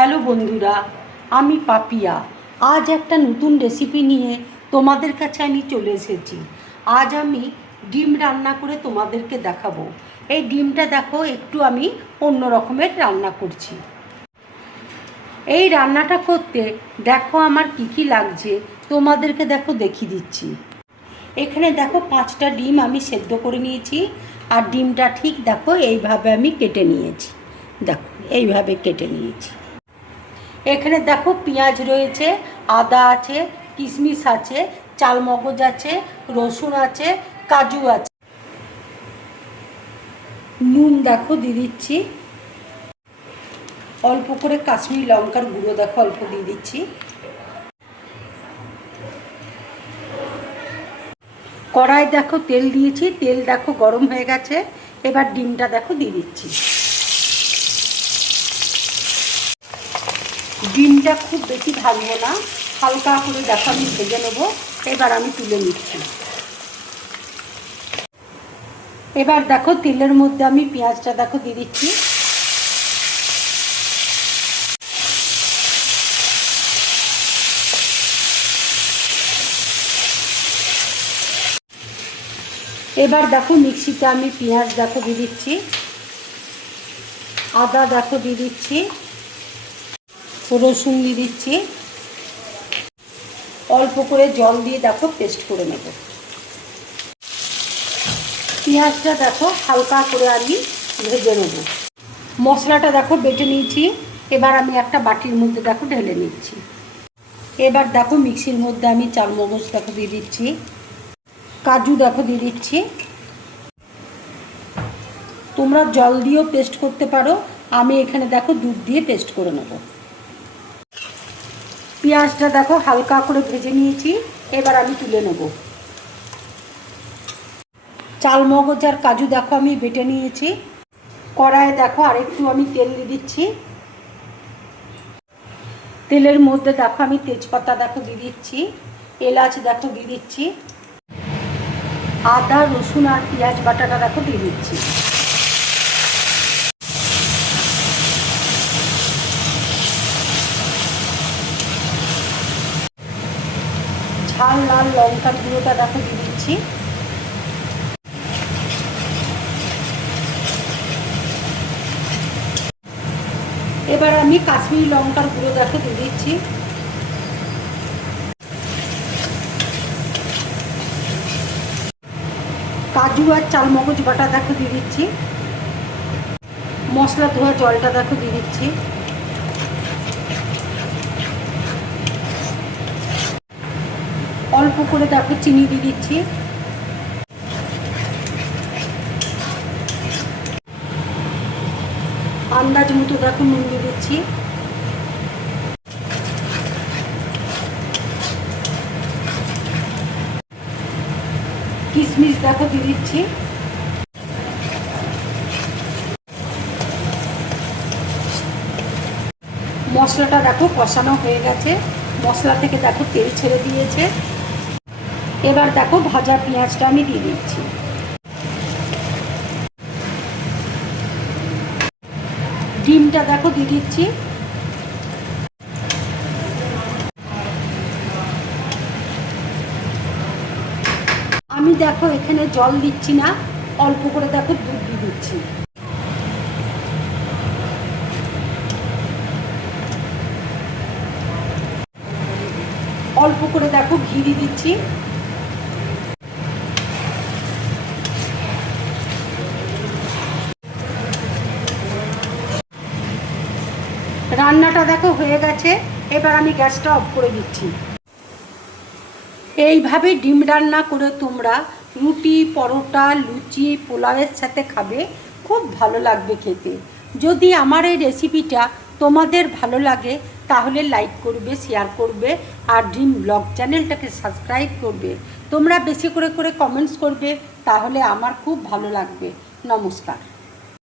Hello বন্ধুরা, আমি পাপিয়া। আজ একটা নতুন রেসিপি নিয়ে তোমাদের কাছে আমি চলে এসেছি। আজ আমি ডিম রান্না করে তোমাদেরকে দেখাবো। এই ডিমটা দেখো, একটু আমি অন্য রকমের রান্না করছি। এই রান্নাটা করতে দেখো আমার কী কী লাগছে, তোমাদেরকে দেখো দেখিয়ে দিচ্ছি। এখানে দেখো 5টা ডিম আমি সেদ্ধ করে নিয়েছি, আর ডিমটা ঠিক দেখো এইভাবে আমি কেটে নিয়েছি। দেখো এইভাবে কেটে নিয়েছি। এখানে দেখো পেঁয়াজ রয়েছে, আদা আছে, কিশমিশ আছে, চালমগজ আছে, রসুন আছে, কাজু আছে। নুন দেখো দিয়ে দিচ্ছি, অল্প করে কাশ্মীরি লঙ্কার গুঁড়ো দেখো অল্প দিয়ে দিচ্ছি। কড়াই দেখো তেল দিয়েছি, তেল দেখো গরম হয়ে গেছে। এবার ডিমটা দেখো দিয়ে দিচ্ছি। ডিমটা খুব বেশি ভাজবো না, হালকা করে দেখো আমি ভেজে নেবো। এবার আমি তুলে নিচ্ছি। এবার দেখো তেলের মধ্যে আমি পেঁয়াজটা দেখো দিয়ে দিচ্ছি। এবার দেখো মিক্সিতে আমি পেঁয়াজ দেখো দিয়ে দিচ্ছি, আদা দেখো দিয়ে দিচ্ছি, রসুন দিয়ে দিচ্ছি। অল্প করে জল দিয়ে দেখো পেস্ট করে নেব। পেঁয়াজটা দেখো হালকা করে আমি ভেজে নেব। মশলাটা দেখো বেটে নিয়েছি। এবার আমি একটা বাটির মধ্যে দেখো ঢেলে নিচ্ছি। এবার দেখো মিক্সির মধ্যে আমি চালমগজ দেখো দিয়ে দিচ্ছি, কাজু দেখো দিয়ে দিচ্ছি। তোমরা জল দিয়েও পেস্ট করতে পারো, আমি এখানে দেখো দুধ দিয়ে পেস্ট করে নেব। পেঁয়াজটা দেখো হালকা করে ভেজে নিয়েছি, এবার আমি তুলে নেব। চালমগজ আর কাজু দেখো আমি বেটে নিয়েছি। কড়াইয়ে দেখো আরেকটু আমি তেল দিয়ে দিচ্ছি। তেলের মধ্যে দেখো আমি তেজপাতা দেখো দিয়ে দিচ্ছি, এলাচ দেখো দিয়ে দিচ্ছি, আদা রসুন আর পেঁয়াজ বাটাটা দেখো দিয়ে দিচ্ছি। ঝাল লাল লঙ্কার গুঁড়োটা দেখো দিয়ে দিচ্ছি। এবার আমি কাশ্মীরি লঙ্কার গুঁড়ো দেখো দিয়ে দিচ্ছি। কাজু আর চালমগজ বাটা দেখো দিয়ে দিচ্ছি। মশলা ধোয়া জলটা দেখো দিয়ে দিচ্ছি। অল্প করে দেখো চিনি দিয়ে দিচ্ছি। আন্দাজ মতো দেখো নুন দিয়ে দিচ্ছি। কিশমিশ দেখো দিয়ে দিচ্ছি। মশলাটা দেখো কষানো হয়ে গেছে, মশলা থেকে দেখো তেল ছেড়ে দিয়েছে। এবার দেখো ভাজা পেঁয়াজটা আমি দিয়ে দিচ্ছি। ডিমটা দেখো দিয়ে দিচ্ছি। আমি দেখো এখানে জল দিচ্ছি না, অল্প করে দেখো দুধ দিয়ে দিচ্ছি। অল্প করে দেখো ঘি দিয়ে দিচ্ছি। রান্নাটা দেখো হয়ে গেছে, এবার আমি গ্যাসটা অফ করে দিচ্ছি। এইভাবে ডিম রান্না করে তোমরা রুটি পরোটা লুচি পোলাওয়ের সাথে খাবে, খুব ভালো লাগবে খেতে। যদি আমার এই রেসিপিটা তোমাদের ভালো লাগে তাহলে লাইক করবে, শেয়ার করবে, আর ড্রিম ব্লগ চ্যানেলটাকে সাবস্ক্রাইব করবে। তোমরা বেশি করে কমেন্টস করবে, তাহলে আমার খুব ভালো লাগবে। নমস্কার।